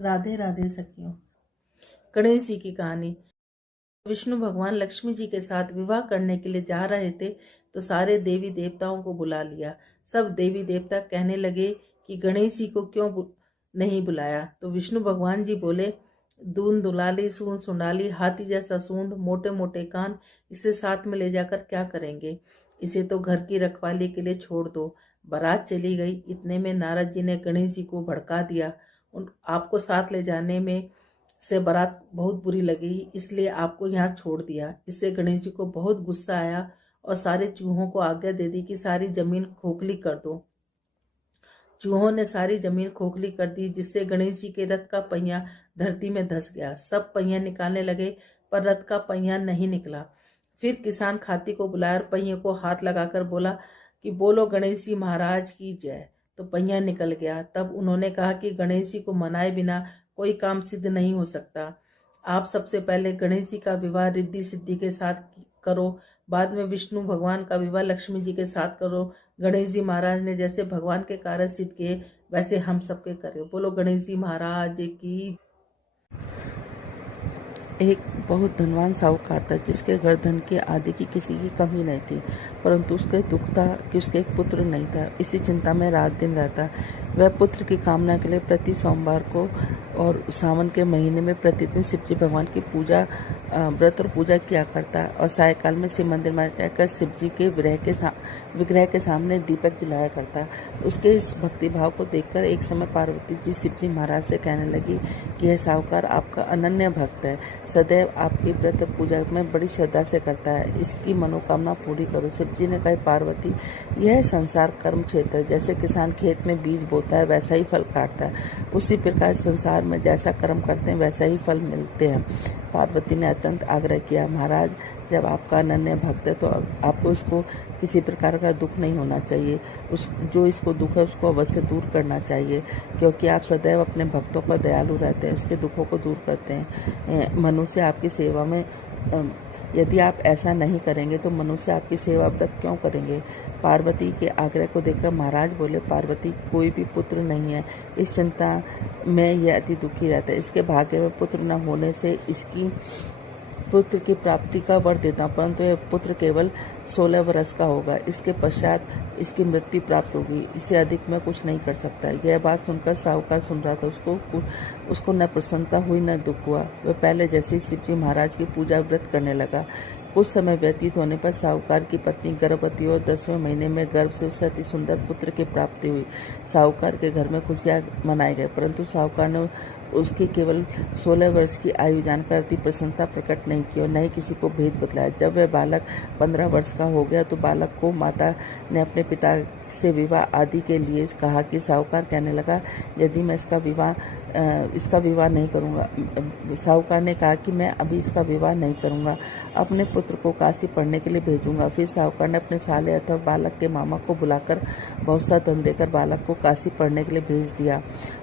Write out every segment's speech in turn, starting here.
राधे राधे सखियों। गणेश जी की कहानी। विष्णु भगवान लक्ष्मी जी के साथ विवाह करने के लिए जा रहे थे तो सारे देवी देवताओं को बुला लिया। सब देवी देवता कहने लगे कि गणेश जी को क्यों नहीं बुलाया। तो विष्णु भगवान जी बोले, दून दुलाली सूंड सुंडाली, हाथी जैसा सूंड, मोटे मोटे कान, इसे साथ में ले जाकर क्या करेंगे। इसे तो घर की रखवाली के लिए छोड़ दो। बारात चली गई। इतने में नारद जी ने गणेश जी को भड़का दिया। आपको साथ ले जाने में से बारात बहुत बुरी लगी, इसलिए आपको यहाँ छोड़ दिया। इससे गणेश जी को बहुत गुस्सा आया और सारे चूहों को आज्ञा दे दी कि सारी जमीन खोखली कर दो। चूहों ने सारी जमीन खोखली कर दी, जिससे गणेश जी के रथ का पहिया धरती में धंस गया। सब पहिया निकालने लगे पर रथ का पहिया नहीं निकला। फिर किसान खाती को बुलाया और पहिए को हाथ लगाकर बोला कि बोलो गणेश जी महाराज की जय। तो पहिया निकल गया। तब उन्होंने कहा कि गणेश जी को मनाए बिना कोई काम सिद्ध नहीं हो सकता। आप सबसे पहले गणेश जी का विवाह रिद्धि सिद्धि के साथ करो, बाद में विष्णु भगवान का विवाह लक्ष्मी जी के साथ करो। गणेश जी महाराज ने जैसे भगवान के कार्य सिद्ध किए वैसे हम सबके करें। बोलो गणेश जी महाराज की। एक बहुत धनवान साहूकार था जिसके घर धन की आदि की किसी की कमी नहीं थी, परंतु उसके दुख था कि उसके एक पुत्र नहीं था। इसी चिंता में रात दिन रहता। वह पुत्र की कामना के लिए प्रति सोमवार को और सावन के महीने में प्रतिदिन शिवजी भगवान की पूजा व्रत और पूजा किया करता और सायकाल में शिव मंदिर में जाकर शिवजी के विग्रह के सामने दीपक जलाया करता। उसके इस भक्ति भाव को देखकर एक समय पार्वती जी शिवजी महाराज से कहने लगी कि यह साहूकार आपका अनन्य भक्त है, सदैव आपकी व्रत और पूजा में बड़ी श्रद्धा से करता है, इसकी मनोकामना पूरी करो। शिवजी ने कहा, पार्वती, यह संसार कर्म क्षेत्र है। जैसे किसान खेत में बीज बोता है वैसा ही फल काटता है, उसी प्रकार संसार में जैसा कर्म करते हैं वैसा ही फल मिलते हैं। पार्वती ने अत्यंत आग्रह किया, महाराज, जब आपका अनन्य भक्त है तो आपको इसको किसी प्रकार का दुख नहीं होना चाहिए। जो इसको दुख है उसको अवश्य दूर करना चाहिए, क्योंकि आप सदैव अपने भक्तों पर दयालु रहते हैं, इसके दुखों को दूर करते हैं। मनुष्य आपकी सेवा में यदि आप ऐसा नहीं करेंगे तो मनुष्य आपकी सेवा व्रत क्यों करेंगे। पार्वती के आग्रह को देखकर महाराज बोले, पार्वती, कोई भी पुत्र नहीं है, इस चिंता में यह अति दुखी रहता है। इसके भाग्य में पुत्र न होने से इसकी पुत्र की प्राप्ति का वर देता हूँ, परंतु यह पुत्र केवल 16 वर्ष का होगा। इसके पश्चात इसकी मृत्यु प्राप्त होगी, इससे अधिक मैं कुछ नहीं कर सकता। यह बात सुनकर साहूकार सुन रहा था। उसको न प्रसन्नता हुई न दुख हुआ। वह पहले जैसे ही शिवजी महाराज की पूजा व्रत करने लगा। कुछ समय व्यतीत होने पर साहूकार की पत्नी गर्भवती और 10वें महीने में गर्भ से उसे अति सुंदर पुत्र की प्राप्ति हुई। साहूकार के घर में खुशियां मनाई गई, परंतु साहूकार ने उसकी केवल 16 वर्ष की आयु जानकर अति प्रसन्नता प्रकट नहीं की और न ही किसी को भेद बतलाया। जब वह बालक 15 वर्ष का हो गया तो बालक को माता ने अपने पिता से विवाह आदि के लिए कहा कि साहूकार कहने लगा, यदि मैं इसका विवाह नहीं करूंगा। साहूकार ने कहा कि मैं अभी इसका विवाह नहीं करूंगा, अपने पुत्र को काशी पढ़ने के लिए भेजूंगा। फिर साहूकार ने अपने साले अथवा बालक के मामा को बुलाकर बहुत सा धन देकर बालक को काशी पढ़ने के लिए भेज दिया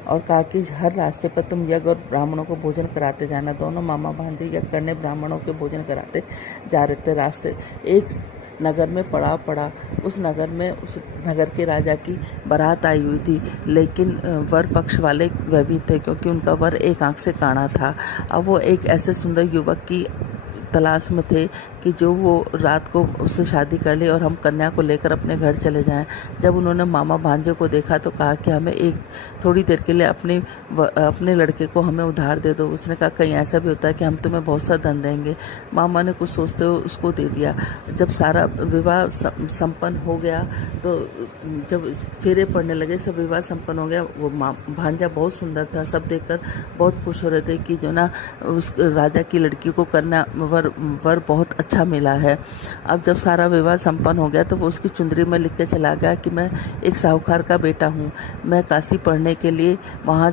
और कहा कि हर रास्ते पर तुम यज्ञ और ब्राह्मणों को भोजन कराते जाना। दोनों मामा भांजे यज्ञ करने ब्राह्मणों के भोजन कराते जा रहे थे। रास्ते एक नगर में पड़ाव पड़ा। उस नगर के राजा की बारात आई हुई थी, लेकिन वर पक्ष वाले वह भी थे, क्योंकि उनका वर एक आंख से काना था। अब वो एक ऐसे सुंदर युवक की तलाश में थे कि जो वो रात को उससे शादी कर ले और हम कन्या को लेकर अपने घर चले जाएं। जब उन्होंने मामा भांजे को देखा तो कहा कि हमें एक थोड़ी देर के लिए अपने लड़के को हमें उधार दे दो। उसने कहा, कहीं ऐसा भी होता है कि हम तुम्हें बहुत सा धन देंगे। मामा ने कुछ सोचते हुए उसको दे दिया। जब सारा विवाह संपन्न हो गया तो जब फेरे पड़ने लगे, सब विवाह संपन्न हो गया। वो भांजा बहुत सुंदर था, सब देखकर बहुत खुश हो रहे थे कि जो ना उस राजा की लड़की को कन्या वर बहुत अच्छा मिला है। अब जब सारा विवाह संपन्न हो गया तो वो उसकी चुंदरी में लिख के चला गया कि मैं एक साहूकार का बेटा हूँ, मैं काशी पढ़ने के लिए वहाँ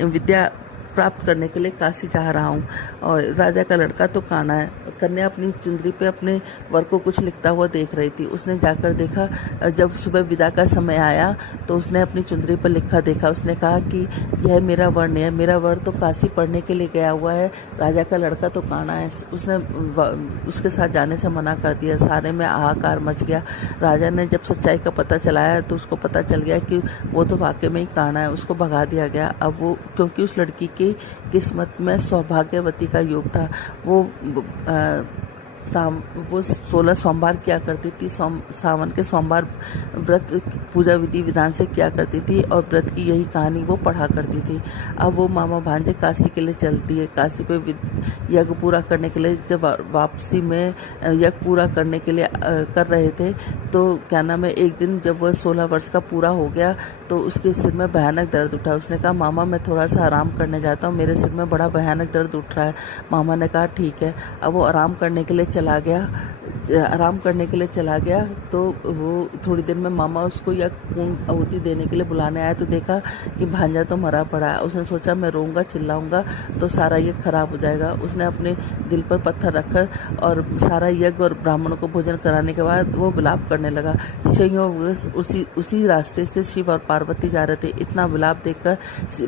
विद्या प्राप्त करने के लिए काशी जा रहा हूँ और राजा का लड़का तो काना है। कन्या अपनी चुंदरी पे अपने वर को कुछ लिखता हुआ देख रही थी। उसने जाकर देखा, जब सुबह विदा का समय आया तो उसने अपनी चुंदरी पर लिखा देखा। उसने कहा कि यह मेरा वर नहीं है, मेरा वर तो काशी पढ़ने के लिए गया हुआ है, राजा का लड़का तो काना है। उसने उसके साथ जाने से मना कर दिया। सारे में हाहाकार मच गया। राजा ने जब सच्चाई का पता चलाया तो उसको पता चल गया कि वो तो वाकई में ही काना है। उसको भगा दिया गया। अब वो, क्योंकि उस लड़की की किस्मत में सौभाग्यवती का योग था। वो 16 सोमवार किया करती थी। सावन के सोमवार व्रत पूजा विधि विधान से किया करती थी और व्रत की यही कहानी वो पढ़ा करती थी। अब वो मामा भांजे काशी के लिए चलती है। काशी पे यज्ञ पूरा करने के लिए जब वापसी में यज्ञ पूरा करने के लिए कर रहे थे तो क्या नाम है, एक दिन जब वह 16 वर्ष का पूरा हो गया तो उसके सिर में भयानक दर्द उठा। उसने कहा, मामा मैं थोड़ा सा आराम करने जाता हूँ, मेरे सिर में बड़ा भयानक दर्द उठ रहा है। मामा ने कहा ठीक है। अब वो आराम करने के लिए चला गया। तो वो थोड़ी देर में मामा उसको या खून आहुति देने के लिए बुलाने आया तो देखा कि भांजा तो मरा पड़ा है। उसने सोचा मैं रोऊंगा चिल्लाऊंगा तो सारा यज्ञ खराब हो जाएगा। उसने अपने दिल पर पत्थर रखकर और सारा यज्ञ और ब्राह्मणों को भोजन कराने के बाद वो विलाप करने लगा। उसी रास्ते से शिव और पार्वती जा रहे थे। इतना विलाप देखकर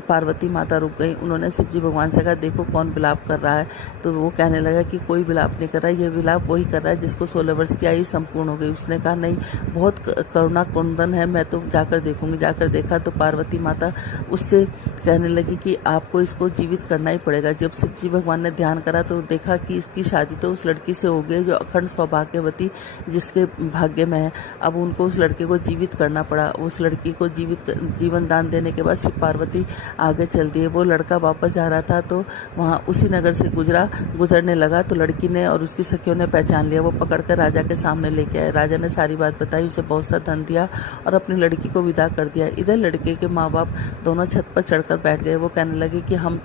पार्वती माता रुक गई। उन्होंने शिव जी भगवान से कहा, देखो कौन विलाप कर रहा है। तो वो कहने लगा कि कोई विलाप नहीं कर रहा है, ये विलाप वही कर रहा है जिसको 16 वर्ष की आयु संपूर्ण हो गई। उसने कहा, नहीं, बहुत करुणा कुंदन है, मैं तो जाकर देखूंगी। जाकर देखा तो पार्वती माता उससे कहने लगी कि आपको इसको जीवित करना ही पड़ेगा। जब शिव जी भगवान ने ध्यान करा तो देखा कि इसकी शादी तो उस लड़की से हो गई जो अखंड सौभाग्यवती जिसके भाग्य में है। अब उनको उस लड़के को जीवित करना पड़ा। उस लड़की को जीवन दान देने के बाद शिव पार्वती आगे चल दिए। वो लड़का वापस जा रहा था तो वहाँ उसी नगर से गुजरने लगा तो लड़की ने और उसकी सखियों ने पहचान लिया। वो पकड़कर राजा के सामने लेके आए। राजा ने सारी बात बताई, उसे बहुत सा धन दिया और अपनी लड़की को विदा कर दिया। इधर लड़के के माँ बाप दोनों छत पर चढ़कर बैठ गए। वो कहने लगे कि हम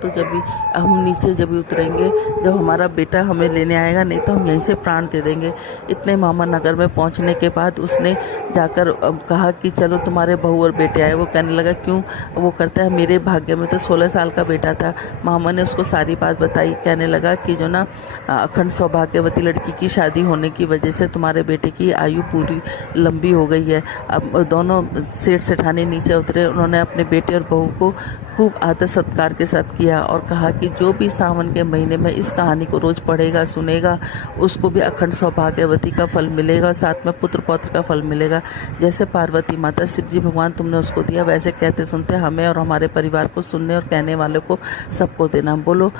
नीचे जब भी उतरेंगे, जब हमारा बेटा हमें लेने आएगा, नहीं तो हम यहीं से प्राण दे देंगे। इतने मामा नगर में पहुंचने के बाद उसने जाकर कहा कि चलो तुम्हारे बहू और बेटे आए। वो कहने लगा क्यों? वो करता है, मेरे भाग्य में तो 16 साल का बेटा था। मामा ने उसको सारी बात बताई। कहने लगा कि जो ना अखंड सौभाग्यवती लड़की की शादी होने की वजह से तुम्हारे बेटे की आयु पूरी लंबी हो गई है। अब दोनों सेठ सेठानी नीचे उतरे। उन्होंने अपने बेटे और बहू को खूब आदर सत्कार के साथ किया और कहा कि जो भी सावन के महीने में इस कहानी को रोज पढ़ेगा सुनेगा उसको भी अखंड सौभाग्यवती का फल मिलेगा और साथ में पुत्र पौत्र का फल मिलेगा। जैसे पार्वती माता शिव जी भगवान तुमने उसको दिया, वैसे कहते सुनते हमें और हमारे परिवार को सुनने और कहने वालों को सबको देना। बोलो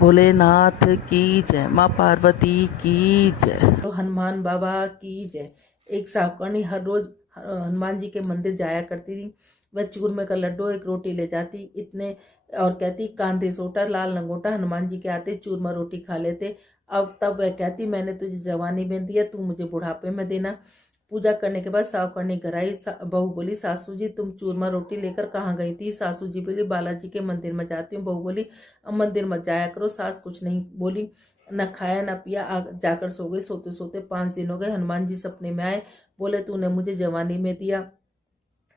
भोलेनाथ की जय, माँ पार्वती की जय। तो हनुमान बाबा की जय। एक सावकर्णी हर रोज हनुमान जी के मंदिर जाया करती थी। वह चूरमे का लड्डू एक रोटी ले जाती इतने और कहती, कांधे सोटा लाल लंगोटा, हनुमान जी के आते चूरमा रोटी खा लेते। अब तब वह कहती, मैंने तुझे जवानी में दिया, तू मुझे बुढ़ापे में देना। पूजा करने के बाद सावकर्णी घर आई। बहू बोली, सासू जी तुम चूरमा रोटी लेकर कहाँ गई थी? सासू जी बोली, बालाजी के मंदिर में जाती हूँ। बहू बोली, अब मंदिर मत जाया करो। सास कुछ नहीं बोली, न खाया न पिया, जाकर सो गई। सोते सोते 5 दिन हो गए। हनुमान जी सपने में आए। बोले, तूने मुझे जवानी में दिया,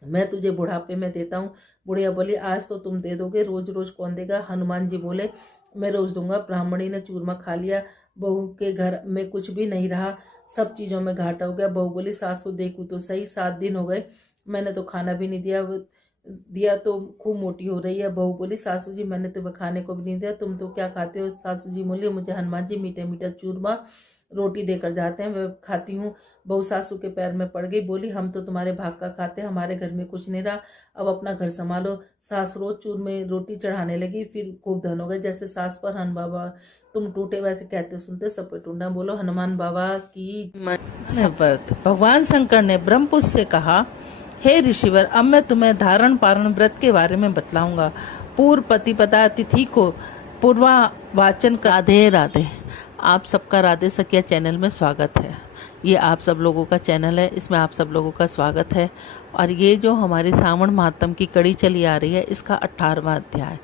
मैं तुझे बुढ़ापे में देता हूँ। बुढ़िया बोली, आज तो तुम दे दोगे, रोज रोज कौन देगा? हनुमान जी बोले, मैं रोज दूंगा। ब्राह्मणी ने चूरमा खा लिया। बहू के घर में कुछ भी नहीं रहा, सब चीजों में घाटा हो गया। बहू बोली, सासू देखू तो सही, 7 दिन हो गए, मैंने तो खाना भी नहीं दिया तो खूब मोटी हो रही है। बहू बोली, सासू जी मैंने तुम्हें खाने को भी नहीं दिया, तुम तो क्या खाते हो? सासू जी बोली, मुझे हनुमान जी मीठा मीठा चूरमा रोटी देकर जाते हैं, मैं खाती हूँ। बहू सासू के पैर में पड़ गई। बोली, हम तो तुम्हारे भाग का खाते, हमारे घर में कुछ नहीं रहा, अब अपना घर संभालो। सास रोज चूरमे रोटी चढ़ाने लगी। फिर खूब धन हो गए। जैसे सास पर हन बाबा तुम टूटे, वैसे कहते सुनते सब पे टूटना। बोलो हनुमान बाबा की समर्थ। भगवान शंकर ने ब्रह्मपुत्र से कहा, हे ऋषिवर, अब मैं तुम्हें धारण पारण व्रत के बारे में बतलाऊंगा। पूर्व प्रतिपदा तिथि को पूर्वावाचन राधे राधे। आप सबका राधे सखिया चैनल में स्वागत है। ये आप सब लोगों का चैनल है, इसमें आप सब लोगों का स्वागत है। और ये जो हमारी सावन महात्म की कड़ी चली आ रही है, इसका 18वां अध्याय।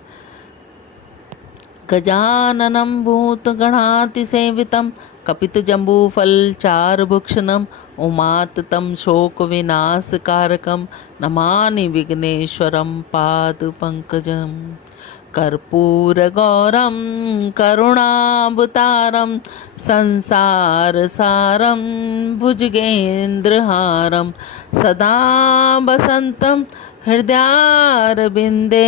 गजाननं भूत गणाति सेवितं कपित जम्बू फल चार भुक्षणम उमात तम शोक विनाश कारकम नमानि विघ्नेश्वरम पाद पंकजम। कर्पूरगौरं करुणावतारं संसारसारं भुजगेन्द्रहारं सदा वसन्तं हृदयारविन्दे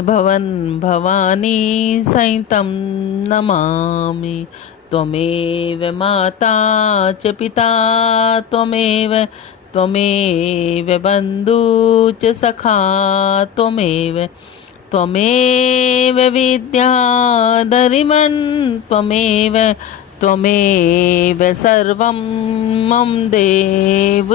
भवन भवानी सहितं नमामि। त्वमेव माता च पिता त्वमेव बन्धु च सखा त्वमेव विद्याधरिमन् त्वमेव सर्वं मम देव।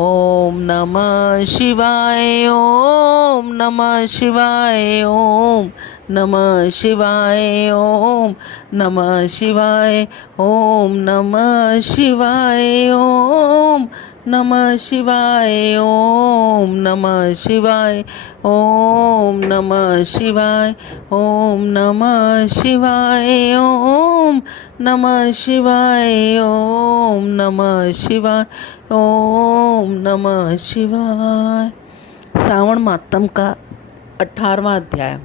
ॐ नमः शिवाय, ॐ नमः शिवाय, ॐ नमः शिवाय, ॐ नमः शिवाय, ॐ नमः शिवाय, ॐ नमः शिवाय, ॐ नमः शिवाय, ॐ नमः शिवाय, ॐ नमः शिवाय, ॐ नमः शिवाय, ॐ नमः शिवाय, ॐ नमः शिवाय। सावन मातम का 18वां अध्याय।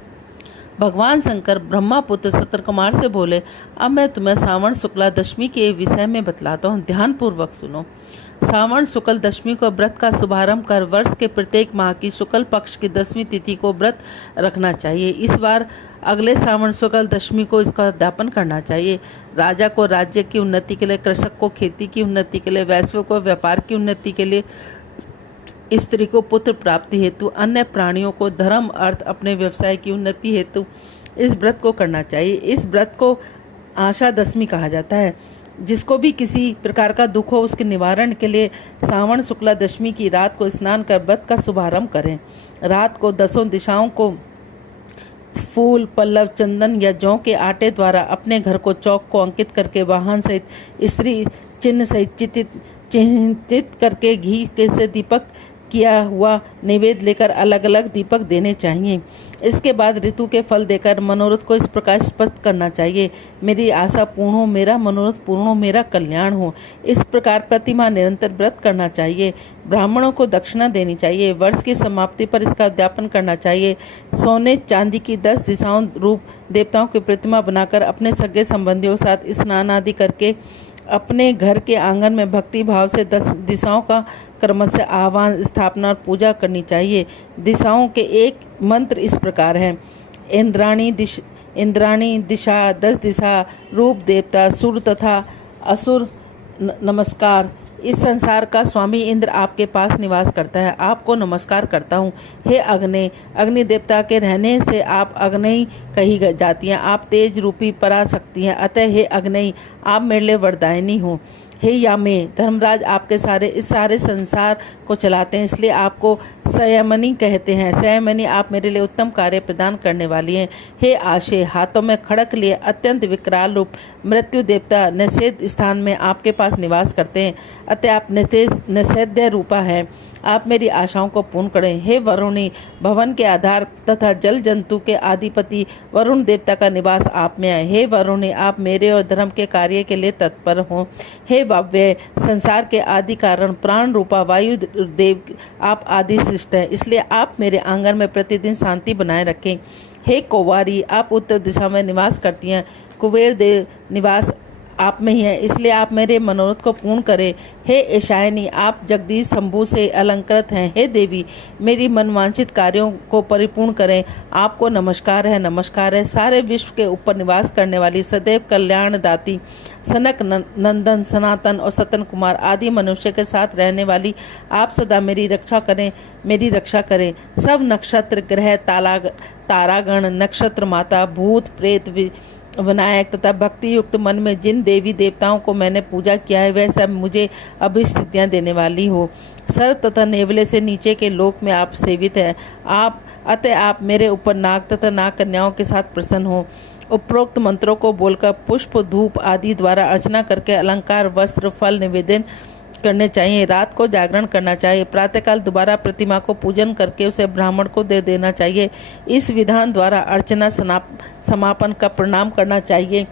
भगवान शंकर ब्रह्मापुत्र सत्रकुमार से बोले, अब मैं तुम्हें सावन शुक्ला दशमी के विषय में बतलाता हूँ, ध्यानपूर्वक सुनो। सावन शुक्ल दशमी को व्रत का शुभारंभ कर वर्ष के प्रत्येक माह की शुक्ल पक्ष की 10वीं तिथि को व्रत रखना चाहिए। इस बार अगले सावन शुक्ल दशमी को इसका उद्यापन करना चाहिए। राजा को राज्य की उन्नति के लिए, कृषक को खेती की उन्नति के लिए, वैश्य को व्यापार की उन्नति के लिए, स्त्री को पुत्र प्राप्ति हेतु, अन्य प्राणियों को धर्म अर्थ अपने व्यवसाय की उन्नति हेतु इस व्रत को करना चाहिए। इस व्रत को आशा दशमी कहा जाता है। जिसको भी किसी प्रकार का दुख हो उसके निवारण के लिए सावन शुक्ला दशमी की रात को स्नान कर व्रत का शुभारंभ करें। रात को 10 दिशाओं को फूल, पल्लव, चंदन या जौ के आटे द्वारा अपने घर को चौक को अंकित करके वाहन सहित स्त्री चिन्ह सहित चिन्हित करके घी से दीपक किया हुआ नैवेद्य लेकर अलग अलग दीपक देने चाहिए। इसके बाद ऋतु के फल देकर मनोरथ को इस प्रकार स्पष्ट करना चाहिए, मेरी आशा पूर्ण हो, मेरा मनोरथ पूर्ण हो, मेरा कल्याण हो। इस प्रकार प्रतिमाह निरंतर व्रत करना चाहिए। ब्राह्मणों को दक्षिणा देनी चाहिए। वर्ष की समाप्ति पर इसका उद्यापन करना चाहिए। सोने चांदी की 10 दिशाओं रूप देवताओं की प्रतिमा बनाकर अपने सगे संबंधियों के साथ स्नान आदि करके अपने घर के आंगन में भक्ति भाव से 10 दिशाओं का क्रमशः आह्वान, स्थापना और पूजा करनी चाहिए। दिशाओं के एक मंत्र इस प्रकार हैं: इंद्राणी दिशा 10 दिशा रूप देवता सुर तथा असुर नमस्कार। इस संसार का स्वामी इंद्र आपके पास निवास करता है, आपको नमस्कार करता हूँ। हे अग्नि देवता के रहने से आप अग्नि कही जाती हैं। आप तेज रूपी पराशक्ति हैं, अतः हे अग्नि आप मेरे लिए वरदायिनी हो। हे यामे धर्मराज आपके इस सारे संसार को चलाते हैं, इसलिए आपको संयमनी कहते हैं। संयमनी आप मेरे लिए उत्तम कार्य प्रदान करने वाली हैं। हे आशे हाथों में खड़क लिए अत्यंत विकराल रूप मृत्यु देवता निषेध स्थान में आपके पास निवास करते हैं, अतः आप निषेध्य रूपा है। आप मेरी आशाओं को पूर्ण करें। हे वरुणी भवन के आधार तथा जल जंतु के आधिपति वरुण देवता का निवास आप में है। हे वरुणी आप मेरे और धर्म के कार्य के लिए तत्पर हों। हे वाव्य संसार के आदि कारण प्राण रूपा वायु देव आप आदि शिष्ट हैं, इसलिए आप मेरे आंगन में प्रतिदिन शांति बनाए रखें। हे कौवारी आप उत्तर दिशा में निवास करती हैं, कुबेर देव निवास आप में ही है, इसलिए आप मेरे मनोरथ को पूर्ण करें। हे ईशायनी आप जगदीश शंभु से अलंकृत हैं। हे देवी मेरी मनवांछित कार्यों को परिपूर्ण करें। आपको नमस्कार है। सारे विश्व के ऊपर निवास करने वाली सदैव कल्याण दाती सनक नंदन सनातन और सतन कुमार आदि मनुष्य के साथ रहने वाली आप सदा मेरी रक्षा करें। सब नक्षत्र ग्रह तारागण नक्षत्र माता भूत प्रेत विनायक तथा भक्ति युक्त मन में जिन देवी देवताओं को मैंने पूजा किया है वह सब मुझे अभिष्टियाँ देने वाली हो। सर तथा नेवले से नीचे के लोक में आप सेवित हैं। अतः आप मेरे ऊपर नाग तथा नाग कन्याओं के साथ प्रसन्न हो। उपरोक्त मंत्रों को बोलकर पुष्प धूप आदि द्वारा अर्चना करके अलंकार वस्त्र फल निवेदन करने चाहिए। रात को जागरण करना चाहिए। प्रातःकाल दोबारा प्रतिमा को पूजन करके उसे ब्राह्मण को दे देना चाहिए। इस विधान द्वारा अर्चना समापन का प्रणाम करना चाहिए।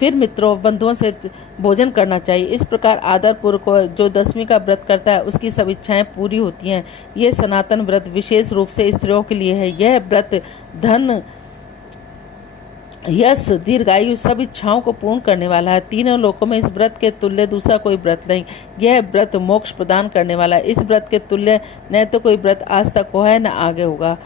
फिर मित्रों बंधुओं से भोजन करना चाहिए। इस प्रकार आदरपूर्वक जो 10वीं का व्रत करता है उसकी सब इच्छाएं पूरी होती हैं। ये सनातन व्रत विशेष रूप से स्त्रियों के लिए है। यह व्रत धन, यश, दीर्घायु सब इच्छाओं को पूर्ण करने वाला है। तीनों लोकों में इस व्रत के तुल्य दूसरा कोई व्रत नहीं। यह व्रत मोक्ष प्रदान करने वाला है। इस व्रत के तुल्य न तो कोई व्रत आज तक हुआ है न आगे होगा।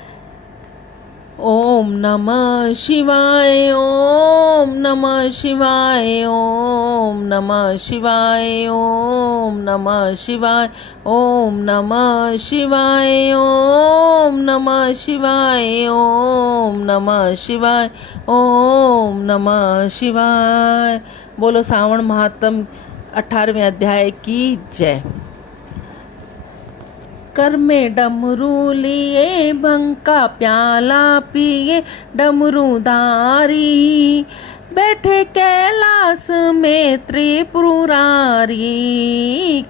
ओम नमः शिवाय, ओम नमः शिवाय, ओम नमः शिवाय, ओम नमः शिवाय, ओम नमः शिवाय, ओम नमः शिवाय, ओम नमः शिवाय, ओम नमः शिवाय। बोलो श्रावण महात्म 18वें अध्याय की जय। कर में डमरू लिए भंग का प्याला पिए डमरूधारी, बैठे कैलाश में त्रिपुरारी।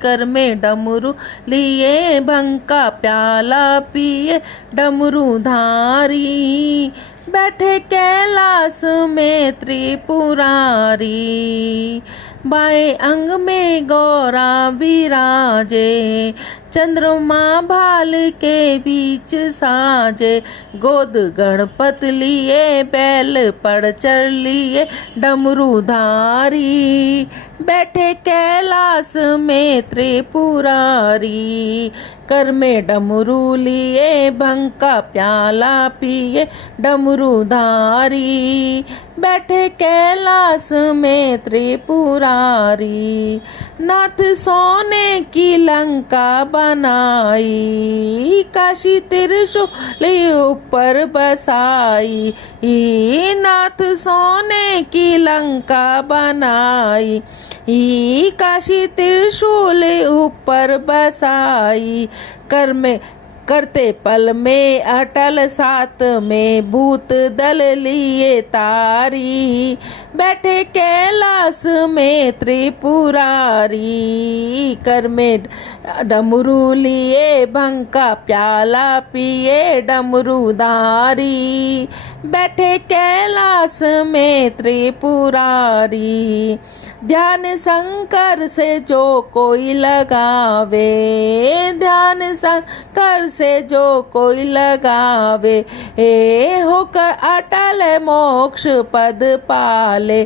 कर में डमरू लिए भंग का प्याला पिए डमरूधारी, बैठे कैलाश में त्रिपुरारी। बाएं अंग में गौरा विराजे, चंद्रमा भाल के बीच साजे। गोद गणपत लिए बैल पर चढ़ लिए डमरूधारी, बैठे कैलाश में त्रिपुरारी। कर में डमरू लिए भंग का प्याला पिए डमरूधारी, बैठे कैलाश में त्रिपुरारी। नाथ सोने की लंका बनाई, काशी त्रिशूल ऊपर बसाई। नाथ सोने की लंका बनाई, काशी त्रिशूल ऊपर बसाई। कर में करते पल में अटल, साथ में भूत दल लिए तारी। बैठे कैलाश में त्रिपुरारी, कर में डमरू लिए भंग का प्याला पिए डमरूधारी। बैठे कैलाश में त्रिपुरारी। ध्यान शंकर से जो कोई लगावे, ध्यान शंकर से जो कोई लगावे, होकर अटल मोक्ष पद पाले,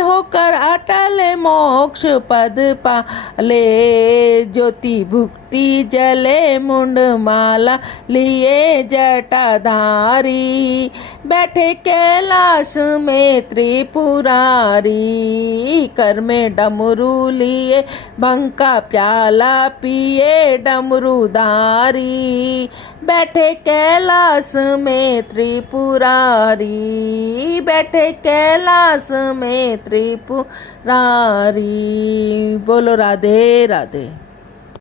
होकर अटल मोक्ष पद पाले। ज्योति भुक्ति जले मुंड माला लिए जटाधारी, बैठे कैलाश में त्रिपुरारी। कर में डमरू लिए भंग का प्याला पिए डमरूधारी, बैठे कैलाश में त्रिपुरारी, बैठे कैलाश में त्रिपुरारी। बोलो राधे राधे।